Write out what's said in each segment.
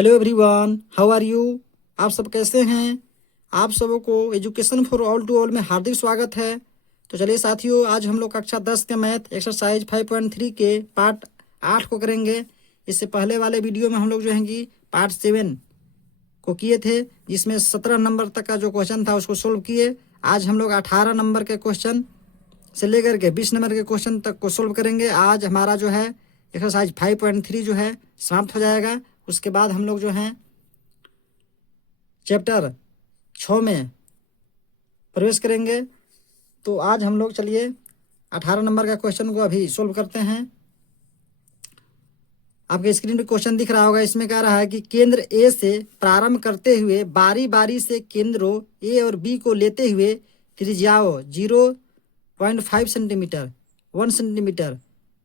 Hello everyone, how are you. आप सब कैसे हैं। आप सबों को education for all to all में हार्दिक स्वागत है। तो चलिए साथियों, आज हम लोग कक्षा 10 के मैथ एक्सरसाइज 5.3 के पार्ट 8 को करेंगे। इससे पहले वाले वीडियो में हम लोग जो है कि पार्ट 7 को किए थे, जिसमें 17 नंबर तक का जो क्वेश्चन था उसको सोल्व किए। आज हम लोग 18 नंबर के क्वेश्चन से लेकर के 20 नंबर के क्वेश्चन तक को सोल्व करेंगे। आज हमारा जो है एक्सरसाइज 5.3 जो है समाप्त हो जाएगा। उसके बाद हम लोग जो हैं चैप्टर 6 में प्रवेश करेंगे। तो आज हम लोग चलिए 18 नंबर का क्वेश्चन को अभी सोल्व करते हैं। आपके स्क्रीन पे क्वेश्चन दिख रहा होगा। इसमें कह रहा है कि केंद्र ए से प्रारंभ करते हुए बारी बारी से केंद्रों ए और बी को लेते हुए त्रिज्याओं 0.5 सेंटीमीटर, 1 सेंटीमीटर,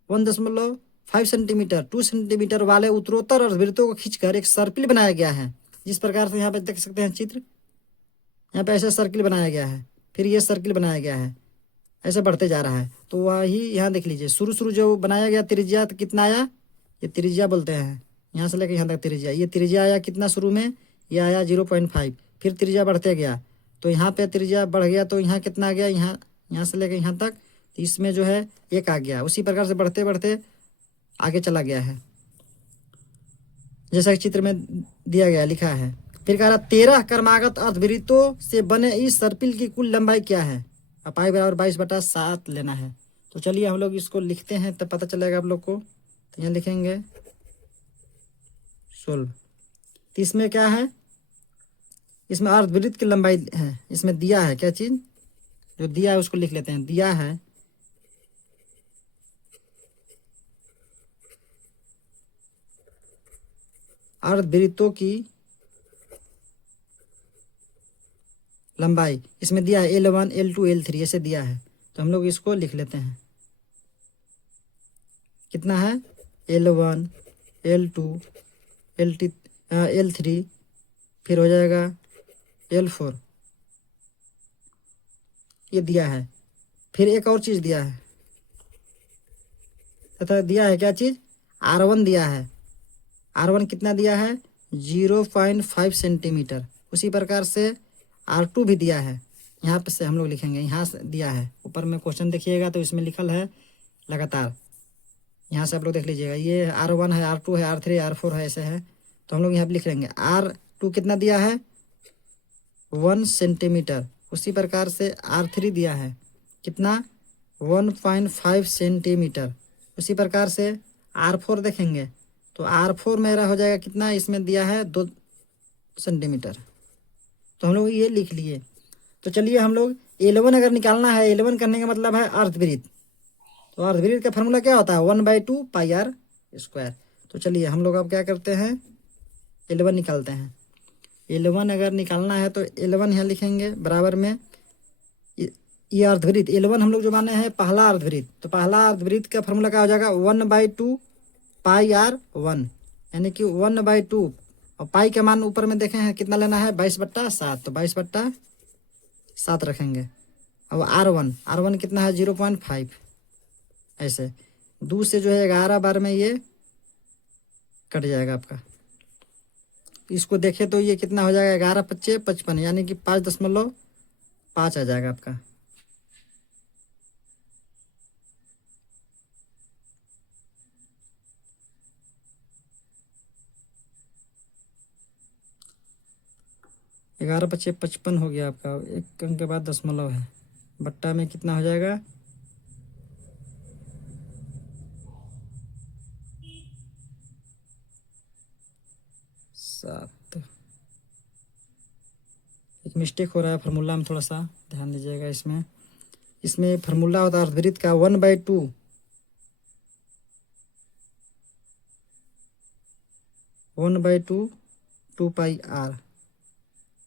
1.5 सेंटीमीटर, 2 सेंटीमीटर वाले उत्तरोत्तर अर्धवृत्तों को खींचकर एक सर्किल बनाया गया है। जिस प्रकार से यहाँ पे देख सकते हैं चित्र, यहाँ पे ऐसा सर्किल बनाया गया है, फिर ये सर्किल बनाया गया है, ऐसे बढ़ते जा रहा है। तो वही यहाँ देख लीजिए, शुरू जो बनाया गया त्रिज्या तो कितना आया, ये त्रिज्या बोलते हैं, यहाँ से लेकर यहाँ तक त्रिज्या। ये त्रिज्या आया कितना शुरू में, ये आया 0.5, फिर त्रिज्या बढ़ते गया तो यहाँ पे त्रिज्या बढ़ गया तो यहाँ कितना आ गया, यहाँ से लेकर यहाँ तक, तो इसमें जो है 1 आ गया। उसी प्रकार से बढ़ते बढ़ते आगे चला गया है, जैसा कि चित्र में दिया गया लिखा है। फिर कह रहा 13 क्रमागत अर्धवृत्तों से बने इस सर्पिल की कुल लंबाई क्या है। पाई बराबर 22/7 लेना है। तो चलिए हम लोग इसको लिखते हैं, तब पता चलेगा आप लोग को। तो यहाँ लिखेंगे सोल्व। तो इसमें क्या है, इसमें अर्धवृत्त की लंबाई है। इसमें दिया है क्या चीज, जो दिया है उसको लिख लेते हैं। दिया है अर्धवृत्तों की लंबाई, इसमें दिया है L1, L2, L3 ऐसे दिया है। तो हम लोग इसको लिख लेते हैं। कितना है, L1, L2, L3, फिर हो जाएगा L4, ये दिया है। फिर एक और चीज दिया है, तथा दिया है क्या चीज, R1 दिया है। R1 कितना दिया है, 0.5 सेंटीमीटर। उसी प्रकार से R2 भी दिया है। यहाँ पे से हम लोग लिखेंगे, यहाँ से दिया है। ऊपर में क्वेश्चन देखिएगा तो इसमें लिखल है लगातार, यहाँ से आप लोग देख लीजिएगा। ये R1 है, R2 है, R3, R4 है, ऐसे है। तो हम लोग यहाँ पे लिख लेंगे R2 कितना दिया है, 1 सेंटीमीटर। उसी प्रकार से R3 दिया है कितना, 1.5 सेंटीमीटर। उसी प्रकार से R4 देखेंगे तो R4 मेरा हो जाएगा कितना, इसमें दिया है 2 सेंटीमीटर। तो हम लोग ये लिख लिए। तो चलिए हम लोग L1 अगर निकालना है, L1 करने का मतलब है अर्धवृत्त। तो अर्धवृत्त का फॉर्मूला क्या होता है, 1/2 पाई r स्क्वायर। तो चलिए हम लोग अब क्या करते हैं, L1 निकालते हैं। L1 अगर निकालना है तो L1 यहाँ लिखेंगे बराबर में ये अर्धवृत्त L1 हम लोग जो माने हैं पहला अर्धवृत्त। तो पहला अर्धवृत्त का फॉर्मूला क्या हो जाएगा, 1/2 पाई r1, यानी कि 1/2। और पाई के मान ऊपर में देखे हैं कितना लेना है, 22/7। तो 22/7 रखेंगे। अब R1 कितना है, 0.5। ऐसे 2 से जो है 11 बार में ये कट जाएगा आपका। इसको देखें तो ये कितना हो जाएगा, 11×5 = 55, यानी कि 5.5 आ जाएगा आपका। ग्यारह 5 = 55 हो गया आपका। एक अंक के बाद दशमलव है, बट्टा में कितना हो जाएगा, 7। एक मिस्टेक हो रहा है फार्मूला में, थोड़ा सा ध्यान दीजिएगा। इसमें फार्मूला होता है अर्धवृत्त का 1/2 2 पाई r,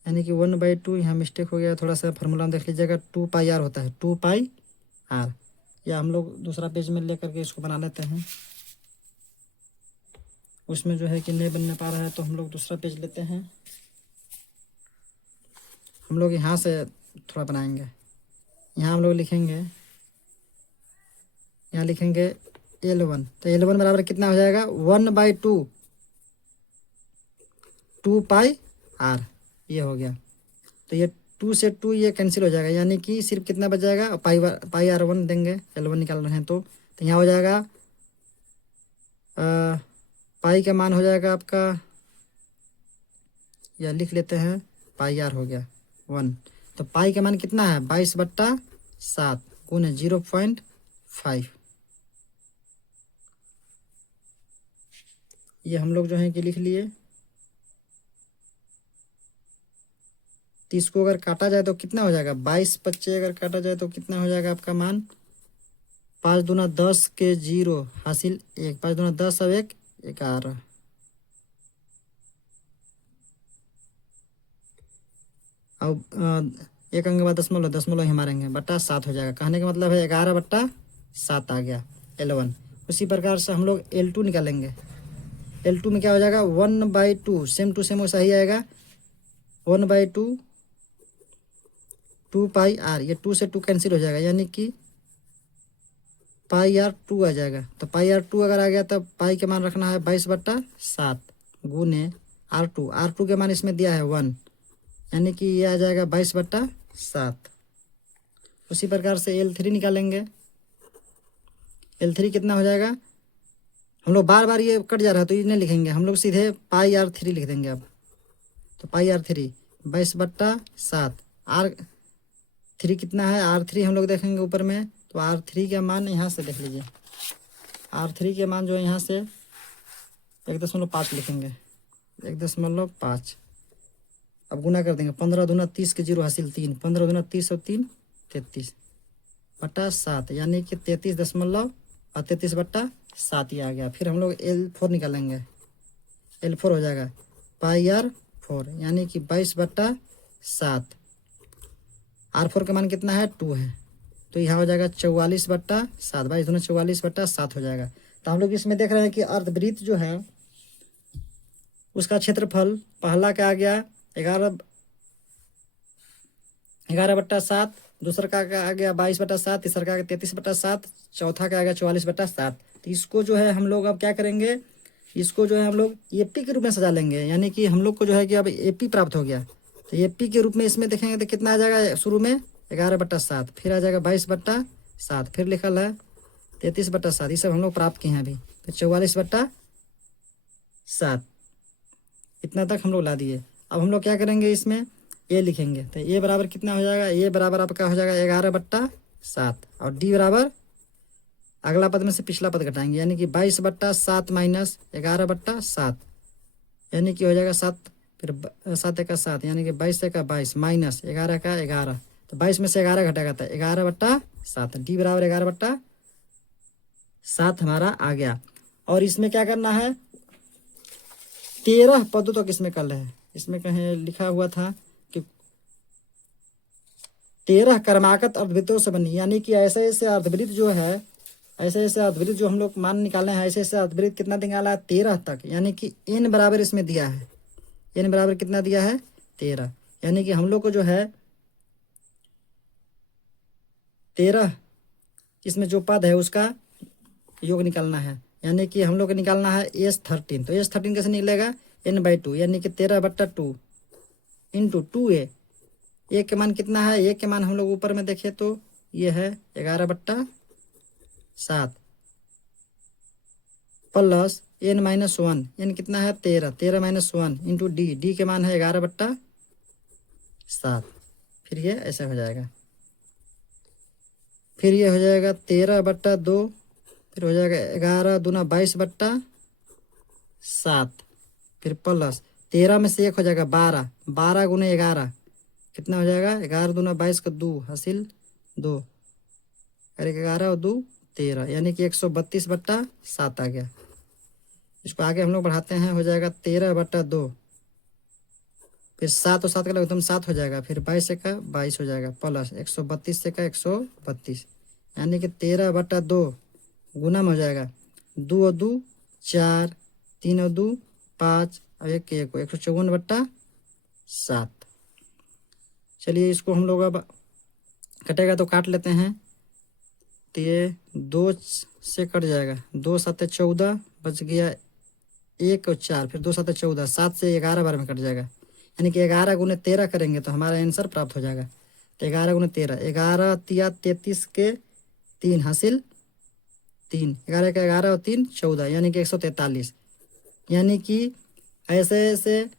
यानी कि 1/2। यहाँ मिस्टेक हो गया थोड़ा सा, फार्मूला में देख लीजिएगा 2 पाई r होता है, 2 पाई r। या हम लोग दूसरा पेज में लेकर के इसको बना लेते हैं। उसमें जो है कि नहीं बनने पा रहा है तो हम लोग दूसरा पेज लेते हैं। हम लोग यहाँ से थोड़ा बनाएंगे। यहाँ हम लोग लिखेंगे, यहाँ लिखेंगे L1। तो L1 बराबर कितना हो जाएगा, 1/2 2πr, ये हो गया। तो ये 2 से 2 ये कैंसिल हो जाएगा, यानी कि सिर्फ कितना बच जाएगा, पाई r1 देंगे, L1 निकाल रहे हैं तो यहाँ हो जाएगा पाई का मान हो जाएगा आपका, या लिख लेते हैं पाई r हो गया 1। तो पाई का मान कितना है 22/7 गुने 0.5। ये हम लोग जो है कि लिख लिए। तो इसको अगर काटा जाए तो कितना हो जाएगा, 22 अगर काटा जाए तो कितना हो जाएगा आपका मान, 5 दूना 10 के 0 हासिल 1, 5 दूना 10 और 1 11। अब एक अंक बाद दशमलव, दशमलव ही मारेंगे, बटा 7 हो जाएगा। कहने का मतलब है 11/7 आ गया L1। उसी प्रकार से हम लोग L2 निकालेंगे। L2 में क्या हो जाएगा 1/2, सेम टू सेम वैसा ही आएगा 1/2 2πr, ये 2 से 2 कैंसिल हो जाएगा, यानी कि πr2 आ जाएगा। तो πr2 अगर आ गया तब पाई के मान रखना है 22/7 गुने r2 के मान इसमें दिया है 1, यानी कि ये आ जाएगा 22/7। उसी प्रकार से L3 निकालेंगे। L3 कितना हो जाएगा, हम लोग बार बार ये कट जा रहा है तो ये नहीं लिखेंगे, हम लोग सीधे πr3 लिख देंगे अब। तो πr3 22/7, r3 कितना है, r3 हम लोग देखेंगे ऊपर में, तो r3 का मान यहाँ से देख लीजिए, r3 के मान जो है यहाँ से 1.5 लिखेंगे, 1.5। अब गुना कर देंगे, 15 दूना 30 के 0 हासिल 3, 15 दूना 30 और 3 33/7, यानी कि 33.33/7 ही आ गया। फिर हम लोग L4 निकालेंगे। L4 हो जाएगा πr4, यानी कि 22/7। r4 का मान कितना है 2 है, तो यहाँ हो जाएगा 44/7, 22 दूना 44/7 हो जाएगा। तो हम लोग इसमें देख रहे हैं कि अर्धवृत्त जो है उसका क्षेत्रफल पहला का आ गया 11/7, दूसरा का आ गया 22/7, तीसरा का आ गया 33/7, चौथा का आ गया 44/7। तो इसको जो है हम लोग अब क्या करेंगे, इसको जो है हम लोग एपी के रूप में सजा लेंगे, यानी कि हम लोग को जो है कि अब एपी प्राप्त हो गया। तो एपी के रूप में इसमें देखेंगे तो कितना आ जाएगा, शुरू में 11/7, फिर आ जाएगा 22/7, फिर लिखल है 33/7, ये सब हम लोग प्राप्त किए हैं अभी। तो 44/7 इतना तक हम लोग ला दिए। अब हम लोग क्या करेंगे, इसमें ए लिखेंगे। तो ए बराबर कितना हो जाएगा, ए बराबर आपका हो जाएगा 11/7, और डी बराबर अगला पद में से पिछला पद घटाएंगे, यानी कि 22/7 माइनस 11/7, यानी कि हो जाएगा 7, फिर 7 का 7, यानी कि 22 का 22 माइनस 11 का 11। तो 22 में से 11 घटाएगा तो 11/7, डी बराबर 11/7 हमारा आ गया। और इसमें क्या करना है, 13 पदों तक इसमें कर रहे हैं। इसमें कहीं लिखा हुआ था कि 13 क्रमागत अर्धवृत्तों से बनी, यानी कि ऐसे ऐसे अर्धवृत्त जो है, ऐसे ऐसे अर्धवृत्त जो हम लोग मान निकाले हैं, ऐसे ऐसे अर्धवृत्त कितना निकाला है 13 तक, यानी कि n बराबर इसमें दिया है, n बराबर कितना दिया है 13, यानी कि हम लोग को जो है 13 इसमें जो पद है उसका योग निकालना है, यानी कि हम लोग को निकालना है S13। तो S13 कैसे निकलेगा, n/2, यानी कि 13/2 इंटू 2a। ए के मान कितना है, ए के मान हम लोग ऊपर में देखें तो ये है 11/7 प्लस n-1, n कितना है 13, 13-1 इंटू डी, डी के मान है 11/7। फिर ये ऐसा हो जाएगा, फिर ये हो जाएगा 13/2, फिर हो जाएगा 11 दूना 22/7, फिर प्लस 13 में से 1 हो जाएगा 12, 12 गुने 11 कितना हो जाएगा, 11 दूना 22 का 2 हासिल 2, अरे 11 और 2 13, यानी कि 132/7 आ गया। इसको आगे हम लोग बढ़ाते हैं, हो जाएगा 13/2, फिर 7 और 7 का एकदम 7 हो जाएगा, फिर 22 से का 22 हो जाएगा, प्लस 132 से का 132, यानी कि 13/2 गुना में हो जाएगा 2 और 2 4, 3 और 2 5 और 1 1 154/7। चलिए इसको हम लोग अब कटेगा तो काट लेते हैं। तो ये 2 से कट जाएगा, 2 7 14 बच गया 1 और 4, फिर 2 7 14, 7 से 11 बार में कट जाएगा, यानी कि 11 गुने 13 करेंगे तो हमारा आंसर प्राप्त हो जाएगा। तो 11 गुने 13, 11 तिया 33 के 3 हासिल 3, 11 का 11 और 3 14, यानी कि 143। यानी कि ऐसे ऐसे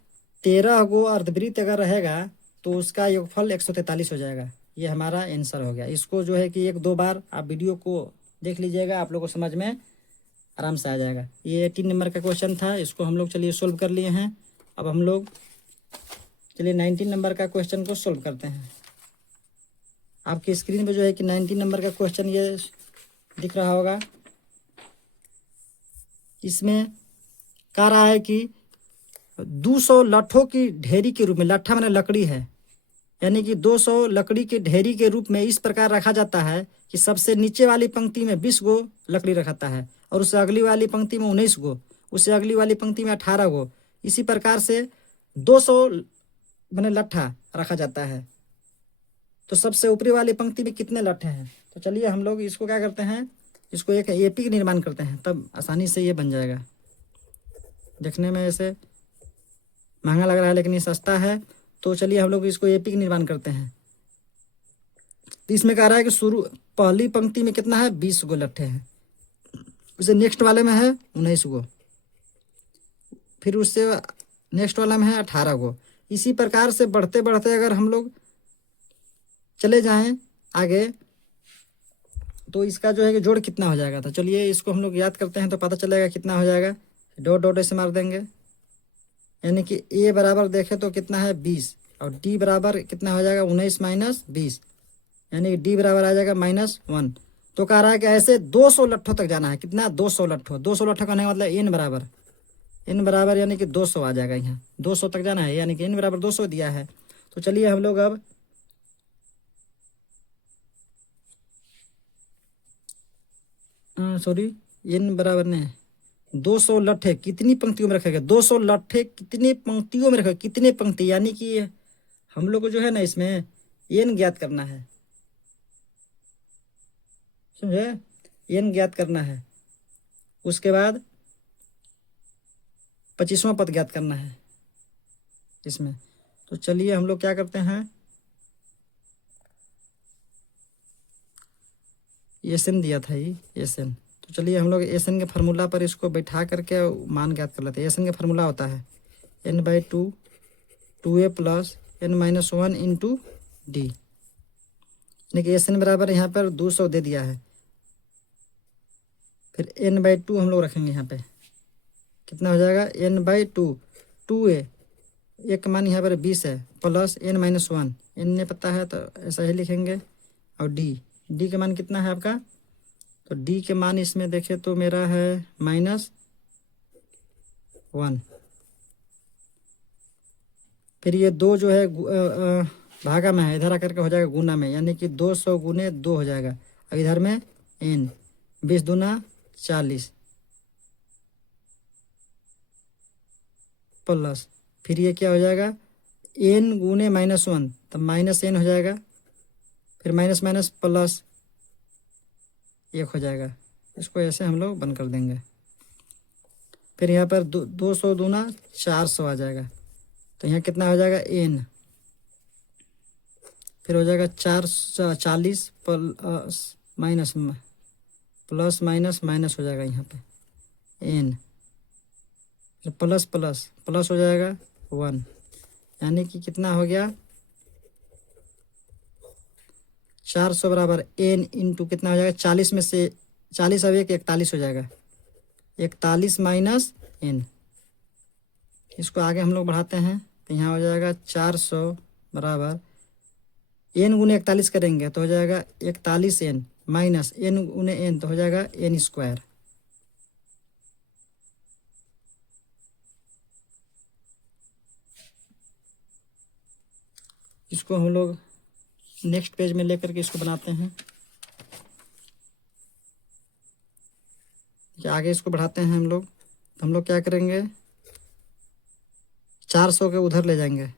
13 गो अर्धवृत्त अगर रहेगा तो उसका योगफल 143 हो जाएगा। ये हमारा आंसर हो गया। इसको जो है कि 1-2 बार आप वीडियो को देख लीजिएगा, आप लोगों को समझ में आराम से आ जाएगा। ये 18 नंबर का क्वेश्चन था, इसको हम लोग चलिए सोल्व कर लिए हैं। अब हम लोग चलिए 19 नंबर का क्वेश्चन को सोल्व करते हैं। आपकी स्क्रीन पे जो है कि 19 नंबर का क्वेश्चन ये दिख रहा होगा। इसमें कह रहा है कि 200 लट्ठों की ढेरी के रूप में, लट्ठा माने लकड़ी है, यानी कि 200 लकड़ी के ढेरी के रूप में इस प्रकार रखा जाता है कि सबसे नीचे वाली पंक्ति में 20 गो लकड़ी रखता है और उससे अगली वाली पंक्ति में 19 गो, उससे अगली वाली पंक्ति में 18 गो, इसी प्रकार से 200 माने लट्ठा रखा जाता है। तो सबसे ऊपरी वाली पंक्ति में कितने लट्ठे हैं? तो चलिए हम लोग इसको क्या करते हैं, इसको एक एपी का निर्माण करते हैं, तब आसानी से ये बन जाएगा। देखने में ऐसे महंगा लग रहा है लेकिन ये सस्ता है। तो चलिए हम लोग इसको एपी का निर्माण करते हैं। तो इसमें कह रहा है कि पहली पंक्ति में कितना है, 20 गो लट्ठे हैं, उसे नेक्स्ट वाले में है 19 गो, फिर उससे नेक्स्ट वाला में है 18 गो। इसी प्रकार से बढ़ते बढ़ते अगर हम लोग चले जाएं आगे तो इसका जो है कि जोड़ कितना हो जाएगा। तो चलिए इसको हम लोग याद करते हैं तो पता चलेगा कितना हो जाएगा। डॉट डॉट ऐसे मार देंगे, यानी कि ए बराबर देखें तो कितना है 20 और डी बराबर कितना हो जाएगा 19 माइनस 20, यानी कि डी बराबर आ जाएगा -1। तो कह रहा है कि ऐसे 200 लट्ठों तक जाना है। कितना, 200 लट्ठों। 200 लट्ठों कहने का मतलब एन बराबर यानी कि 200 आ जाएगा। यहाँ 200 तक जाना है, यानी कि एन बराबर 200 दिया है। तो चलिए हम लोग अब सॉरी, एन बराबर नहीं, 200 लट्ठे कितनी पंक्तियों में रखेगा, 200 लट्ठे कितनी पंक्तियों में रखेगा, कितने पंक्ति, यानी कि हम लोग को जो है ना इसमें एन ज्ञात करना है, समझे, एन ज्ञात करना है। उसके बाद 25वां पद ज्ञात करना है इसमें। तो चलिए हम लोग क्या करते हैं, एसएन दिया था ये एसएन। तो चलिए हम लोग एसएन के फार्मूला पर इसको बैठा करके मान ज्ञात कर लेते हैं। एसएन का फार्मूला होता है n/2 2a plus n-1 into D, यानी कि एसएन बराबर यहाँ पर 200 दे दिया है। फिर n/2 हम लोग रखेंगे यहाँ पे, कितना हो जाएगा n/2, 2a, एक मान यहाँ पर 20 है, प्लस n-1, n ने पता है तो ऐसा ही लिखेंगे, और डी का मान कितना है आपका, तो डी के मान इसमें देखे तो मेरा है -1। फिर ये 2 जो है भागा में है, इधर आकर के हो जाएगा गुना में, यानी कि 200 गुने 2 हो जाएगा, और इधर में n, 20 दूना 40 प्लस, फिर ये क्या हो जाएगा n गुने -1, तब -n हो जाएगा, फिर माइनस माइनस प्लस 1 हो जाएगा। इसको ऐसे हम लोग बंद कर देंगे। फिर यहाँ पर 200 दूना 400 आ जाएगा, तो यहाँ कितना हो जाएगा n, फिर हो जाएगा 40 प्लस माइनस हो जाएगा यहाँ पे n, फिर प्लस प्लस प्लस हो जाएगा 1, यानी कि कितना हो गया 400 बराबर n इंटू कितना हो जाएगा 40 में से 40 अब 1 41 हो जाएगा, 41 माइनस n। इसको आगे हम लोग बढ़ाते हैं तो यहाँ हो जाएगा 400 बराबर n गुने 41 करेंगे तो हो जाएगा 41n माइनस n गुने n तो हो जाएगा n²। इसको हम लोग नेक्स्ट पेज में लेकर के इसको बनाते हैं। आगे इसको बढ़ाते हैं हम लोग, तो हम लोग क्या करेंगे 400 के उधर ले जाएंगे, हम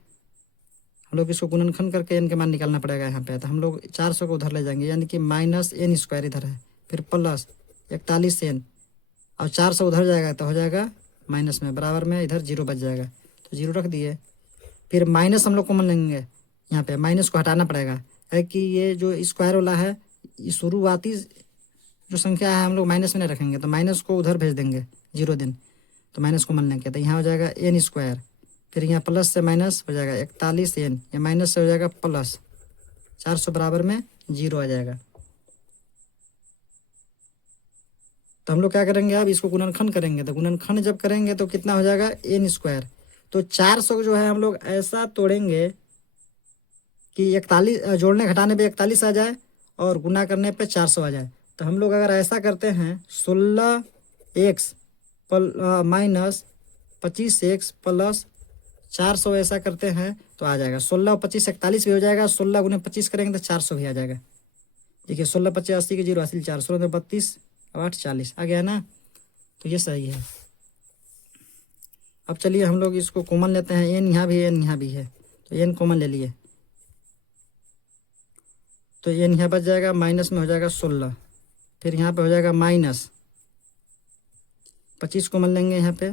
लोग इसको गुणनखंड करके n के मान निकालना पड़ेगा यहाँ पे, तो हम लोग 400 को उधर ले जाएंगे, यानी कि -n² इधर है, फिर प्लस 41n और 400 उधर जाएगा तो हो जाएगा माइनस में, बराबर में इधर 0 बच जाएगा, तो 0 रख दिए। फिर माइनस हम लोग कॉमन लेंगे, यहाँ पे माइनस को हटाना पड़ेगा, है कि ये जो स्क्वायर वाला है, ये शुरुआती जो संख्या है हम लोग माइनस में नहीं रखेंगे, तो माइनस को उधर भेज देंगे 0 दिन, तो माइनस कॉमन लेंगे, तो यहाँ हो जाएगा एन स्क्वायर। फिर यहाँ प्लस से माइनस हो जाएगा 41 एन, या माइनस से हो जाएगा प्लस 400 बराबर में 0 आ जाएगा। तो हम लोग क्या करेंगे, अब इसको गुणनखंड करेंगे, तो गुणनखंड जब करेंगे तो कितना हो जाएगा एन स्क्वायर। तो 400 जो है हम लोग ऐसा तोड़ेंगे कि 41 जोड़ने घटाने पे 41 आ जाए और गुना करने पे 400 आ जाए। तो हम लोग अगर ऐसा करते हैं 16x माइनस 25x प्लस 400 ऐसा करते हैं तो आ जाएगा 16 और 25 41 भी हो जाएगा, 16 गुने 25 करेंगे तो 400 भी आ जाएगा। देखिए 16 25 80 के 0 हासिल 4, 16 32 8 40 आ गया ना, तो ये सही है। अब चलिए हम लोग इसको कॉमन लेते हैं, एन यहाँ भी है, एन यहाँ भी है, तो एन कॉमन ले लिए, तो एन यहाँ बच जाएगा, माइनस में हो जाएगा 16, फिर यहाँ पे हो जाएगा माइनस 25 कॉमन लेंगे, यहाँ पे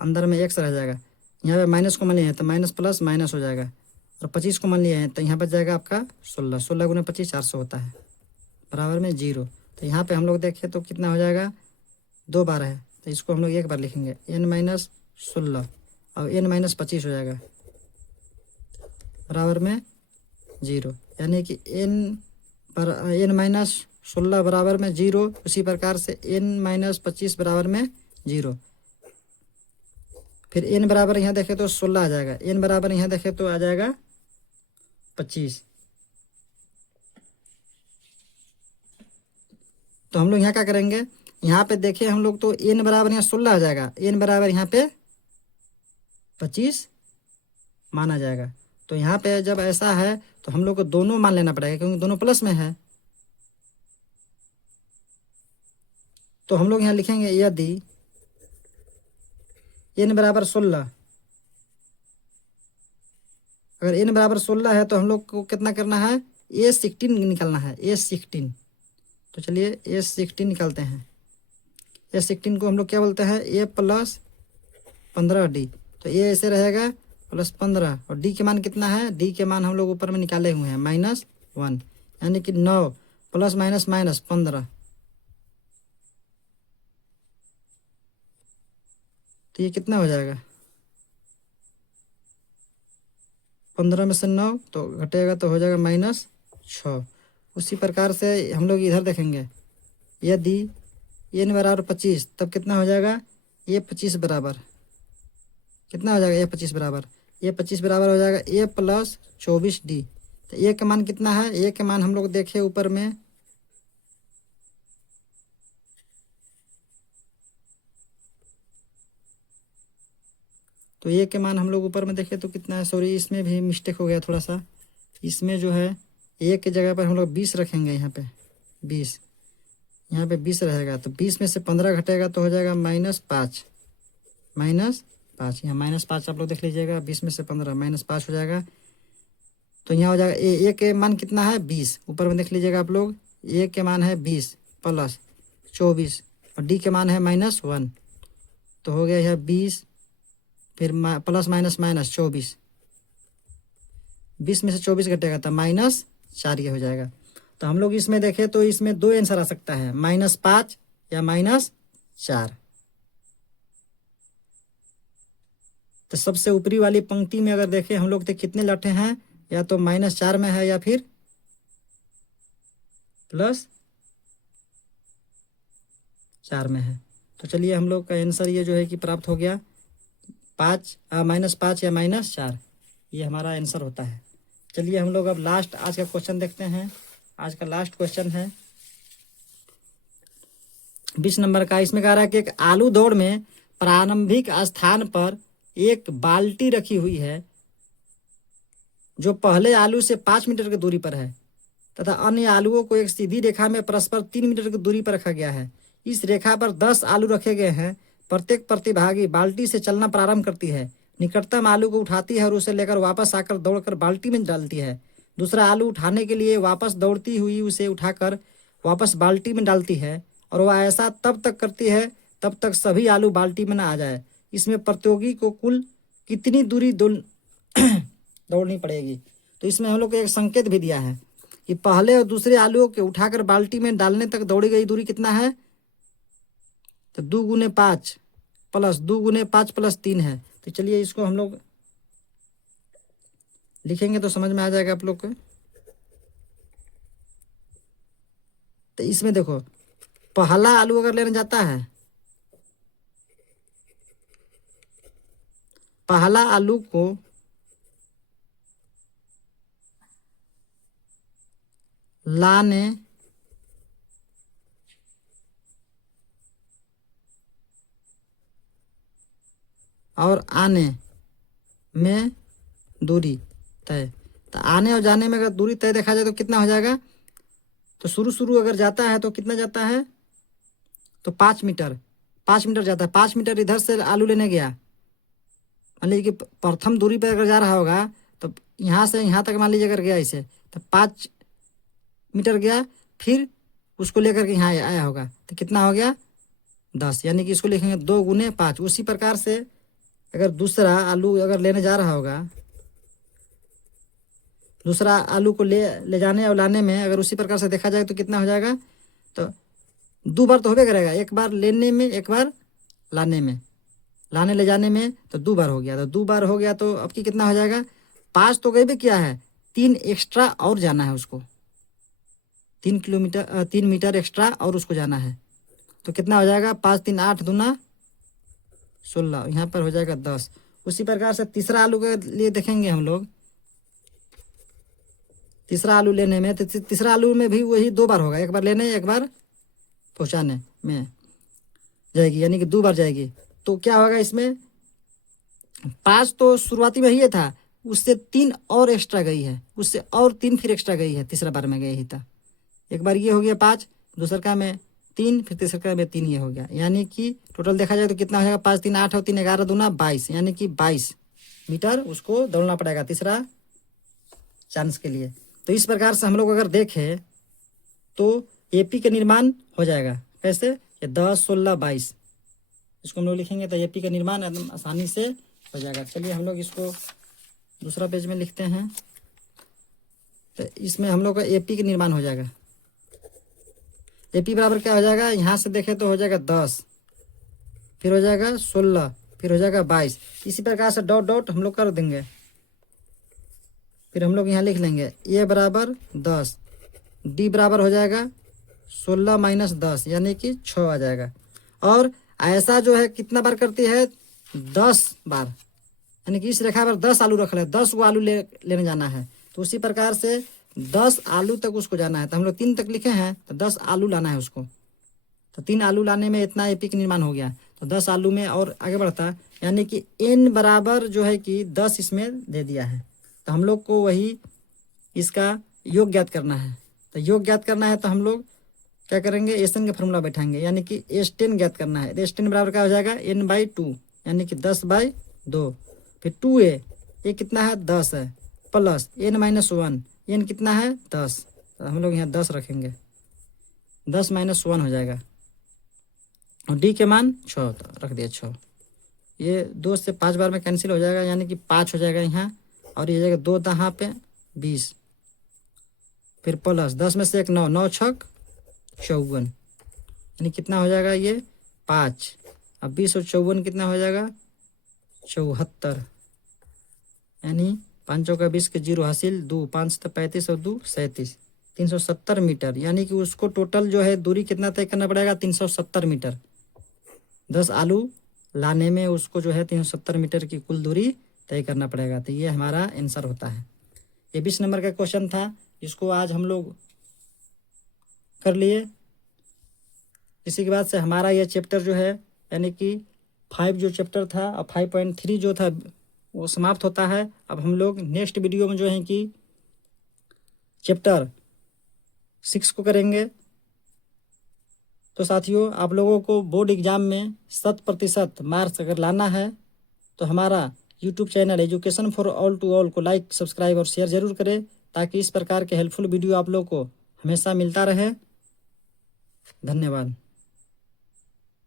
अंदर में x रह जाएगा, यहाँ पे माइनस कॉमन लिए हैं तो माइनस प्लस माइनस हो जाएगा, और 25 कॉमन लिए हैं तो यहाँ बच जाएगा आपका 16, 16 गुने 25 400 होता है, बराबर में 0। तो यहाँ पे हम लोग देखें तो कितना हो जाएगा, 2 बार है, तो इसको हम लोग एक बार लिखेंगे, n माइनस 16 और n माइनस 25 हो जाएगा, बराबर में 0, यानी कि n माइनस 16 बराबर में 0, उसी प्रकार से n माइनस 25 बराबर में 0। फिर n बराबर यहाँ देखें तो 16 आ जाएगा, n बराबर यहाँ देखें तो आ जाएगा 25। तो हम लोग यहाँ क्या करेंगे, यहाँ पे देखिए हम लोग तो n बराबर यहाँ 16 आ जाएगा, n बराबर यहाँ पे 25 माना जाएगा। तो यहाँ पे जब ऐसा है तो हम लोग को दोनों मान लेना पड़ेगा, क्योंकि दोनों प्लस में है। तो हम लोग यहाँ लिखेंगे यदि n बराबर 16, अगर n बराबर 16 है तो हम लोग को कितना करना है, A16 निकालना है, A16। तो चलिए A16 निकालते हैं। A16 को हम लोग क्या बोलते हैं, A प्लस 15D। तो A ऐसे रहेगा प्लस 15, और D के मान कितना है, D के मान हम लोग ऊपर में निकाले हुए हैं -1, यानी कि 9 प्लस माइनस माइनस 15, तो ये कितना हो जाएगा, 15 में से 9 तो घटेगा तो हो जाएगा -6। उसी प्रकार से हम लोग इधर देखेंगे, यदि n बराबर 25 तब कितना हो जाएगा, ये 25 बराबर कितना हो जाएगा, ये 25 बराबर हो जाएगा A प्लस 24D। तो A का मान कितना है, A के मान हम लोग देखे ऊपर में, तो A के मान हम लोग ऊपर में देखे तो कितना है, सॉरी इसमें भी मिस्टेक हो गया थोड़ा सा, इसमें जो है A के जगह पर हम लोग 20 रखेंगे, यहाँ पे 20, यहाँ पे 20 रहेगा, तो 20 में से 15 घटेगा तो हो जाएगा -5, यहाँ -5 आप लोग देख लीजिएगा, 20 में से 15 -5 हो जाएगा। तो यहाँ हो जाएगा A के मान कितना है 20, ऊपर में देख लीजिएगा आप लोग, A के मान है 20 प्लस 24 और D के मान है -1, तो हो गया यह 20, फिर प्लस माइनस माइनस 24, 20 में से 24 घटेगा तो -4 ये हो जाएगा। तो हम लोग इसमें देखें तो इसमें 2 आंसर आ सकता है, -5 या -4। तो सबसे ऊपरी वाली पंक्ति में अगर देखें हम लोग तो कितने लट्ठे हैं, या तो -4 में है या फिर +4 में है। तो चलिए हम लोग का आंसर ये जो है कि प्राप्त हो गया, -5 या -4, ये हमारा आंसर होता है। चलिए हम लोग अब लास्ट आज का क्वेश्चन देखते हैं। आज का लास्ट क्वेश्चन है 20 नंबर का। इसमें कह रहा है कि एक आलू दौड़ में प्रारंभिक स्थान पर एक बाल्टी रखी हुई है जो पहले आलू से 5 मीटर की दूरी पर है, तथा अन्य आलुओं को एक सीधी रेखा में परस्पर 3 मीटर की दूरी पर रखा गया है। इस रेखा पर 10 आलू रखे गए हैं। प्रत्येक प्रतिभागी बाल्टी से चलना प्रारंभ करती है, निकटतम आलू को उठाती है और उसे लेकर वापस आकर दौड़कर बाल्टी में डालती है। दूसरा आलू उठाने के लिए वापस दौड़ती हुई उसे उठाकर वापस बाल्टी में डालती है, और वह ऐसा तब तक करती है तब तक सभी आलू बाल्टी में न आ जाए। इसमें प्रतियोगी को कुल कितनी दूरी दौड़नी पड़ेगी। तो इसमें हम लोग को एक संकेत भी दिया है कि पहले और दूसरे आलुओं के उठाकर बाल्टी में डालने तक दौड़ी गई दूरी कितना है, तो 2 गुने 5 प्लस 2 गुने 5 प्लस 3 है। तो चलिए इसको हम लोग लिखेंगे तो समझ में आ जाएगा आप लोग को। तो इसमें देखो, पहला आलू अगर लेने जाता है, पहला आलू को लाने और आने में दूरी तय। तो आने और जाने में अगर दूरी तय देखा जाए तो कितना हो जाएगा, तो शुरू अगर जाता है तो कितना जाता है, तो 5 मीटर, 5 मीटर जाता है। 5 मीटर इधर से आलू लेने गया, मान लीजिए कि प्रथम दूरी पर अगर जा रहा होगा तो यहाँ से यहाँ तक मान लीजिए अगर गया इसे, तो 5 मीटर गया, फिर उसको लेकर के यहाँ आया होगा, तो कितना हो गया 10, यानी कि इसको लिखेंगे 2 गुने 5। उसी प्रकार से अगर दूसरा आलू अगर लेने जा रहा होगा, दूसरा आलू को ले जाने और लाने में अगर उसी प्रकार से देखा जाए तो कितना हो जाएगा, तो 2 बार तो होबे करेगा, एक बार लेने में एक बार लाने में, लाने ले जाने में तो 2 बार हो गया। तो 2 बार हो गया तो अब की कितना हो जाएगा, 5 तो गई भी क्या है, 3 एक्स्ट्रा और जाना है उसको, 3 मीटर एक्स्ट्रा और उसको जाना है। तो कितना हो जाएगा, 5 3 8 दूना 16, यहाँ पर हो जाएगा 10। उसी प्रकार से तीसरा आलू के लिए देखेंगे हम लोग, तीसरा आलू लेने में, तो तीसरा आलू में भी वही 2 बार होगा, एक बार लेने एक बार पहुँचाने में जाएगी, यानी कि 2 बार जाएगी। तो क्या होगा इसमें, 5 तो शुरुआती में ही था, उससे 3 और एक्स्ट्रा गई है, उससे और 3 फिर एक्स्ट्रा गई है, तीसरा बार में गई ही था। एक बार ये हो गया 5, दूसरा का में 3, फिर तीसरा का में 3, ये हो गया, यानी कि टोटल देखा जाए तो कितना हो जाएगा, 5 3 8 और 3 11 दूना 22, यानी कि 22 मीटर उसको दौड़ना पड़ेगा तीसरा चांस के लिए। तो इस प्रकार से हम लोग अगर देखें तो एपी का निर्माण हो जाएगा। कैसे, ये 10 16 22 इसको हम लोग लिखेंगे तो एपी का निर्माण एकदम आसानी से हो जाएगा। चलिए हम लोग इसको दूसरा पेज में लिखते हैं, तो इसमें हम लोग का एपी का निर्माण हो जाएगा। एपी बराबर क्या हो जाएगा, यहाँ से देखें तो हो जाएगा 10, फिर हो जाएगा 16, फिर हो जाएगा 22। इसी प्रकार से डॉट डॉट हम लोग कर देंगे, फिर हम लोग यहाँ लिख लेंगे ए बराबर 10, डी बराबर हो जाएगा 16 माइनस 10, यानी कि 6 आ जाएगा। और ऐसा जो है कितना बार करती है, 10 बार, यानी कि इस रेखा पर 10 आलू रख ले, 10 वो आलू लेने जाना है। तो उसी प्रकार से 10 आलू तक उसको जाना है। तो हम लोग 3 तक लिखे हैं, तो 10 आलू लाना है उसको। तो 3 आलू लाने में इतना एपी का निर्माण हो गया, तो 10 आलू में और आगे बढ़ता, यानी कि n बराबर जो है कि 10 इसमें दे दिया है। तो हम लोग को वही इसका योग ज्ञात करना है। तो योग ज्ञात करना है तो हम लोग क्या करेंगे, एस एन का फॉर्मूला बैठाएंगे, यानी कि S10 ज्ञात करना है। S10 बराबर क्या हो जाएगा, n/2, यानी कि 10/2, फिर 2a, ये कितना है 10 है, प्लस n-1, n कितना है 10, तो हम लोग यहाँ 10 रखेंगे, 10 - 1 हो जाएगा, और d के मान 6, तो रख दिया 6। ये 2 से 5 बार में कैंसिल हो जाएगा, यानी कि 5 हो जाएगा यहाँ, और ये जाएगा 2 यहाँ पे 20, फिर प्लस 10 में से 1 9, 9 छक 54, यानी कितना हो जाएगा ये 5, अब 20 और 54 कितना हो जाएगा 74, यानी 5 चौका 20 के 0 हासिल, 2 5 तो 35 और 2 37, 370 मीटर, यानी कि उसको टोटल जो है दूरी कितना तय करना पड़ेगा, 370 मीटर। 10 आलू लाने में उसको जो है 370 मीटर की कुल दूरी तय करना पड़ेगा। तो ये हमारा आंसर होता है। ये 20 नंबर का क्वेश्चन था, इसको आज हम लोग कर लिए। इसी के बाद से हमारा यह चैप्टर जो है, यानी कि 5 जो चैप्टर था और 5.3 जो था वो समाप्त होता है। अब हम लोग नेक्स्ट वीडियो में जो है कि चैप्टर 6 को करेंगे। तो साथियों, आप लोगों को बोर्ड एग्जाम में 100% मार्क्स अगर लाना है तो हमारा YouTube channel education for all to all को लाइक सब्सक्राइब और शेयर जरूर करें, ताकि इस प्रकार के हेल्पफुल वीडियो आप लोग को हमेशा मिलता रहे। धन्यवाद।